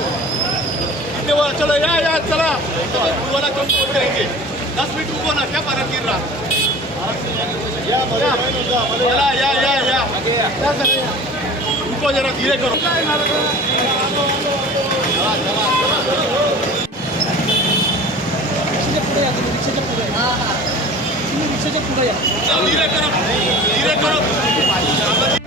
कितने बार चलो या या. चला वाला कम फोन करेंगे दस मिनट रुको ना क्या फर्क गिर रहा चला या या या रुको जरा धीरे करो धीरे करो धीरे करो है लोग ही रहे धीरे धुळे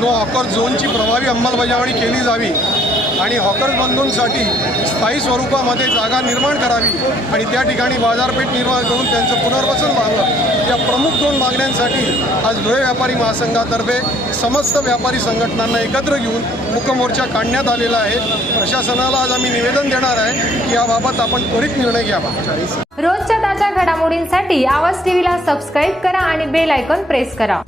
नो हॉकर झोनची प्रभावी अंमलबजावणी केली जावी आणि हॉकर बंधूंसाठी स्थायी स्वरूपामध्ये जागा निर्माण करावी आणि त्या ठिकाणी बाजारपेठ निर्माण करून त्यांचं पुनर्वसन व्हावं. या प्रमुख दोन मागण्यांसाठी आज धुळे व्यापारी महासंघातर्फे समस्त व्यापारी संघटनांना एकत्र घेऊन मुकमोर्चा काढण्यात आलेला आहे. प्रशासनाला आज आम्ही निवेदन देणार आहे की याबाबत आपण त्वरित निर्णय घ्यावा. रोजच्या ताज्या घडामोडींसाठी आवाज टीव्हीला सबस्क्राईब करा आणि बेल आयकॉन प्रेस करा.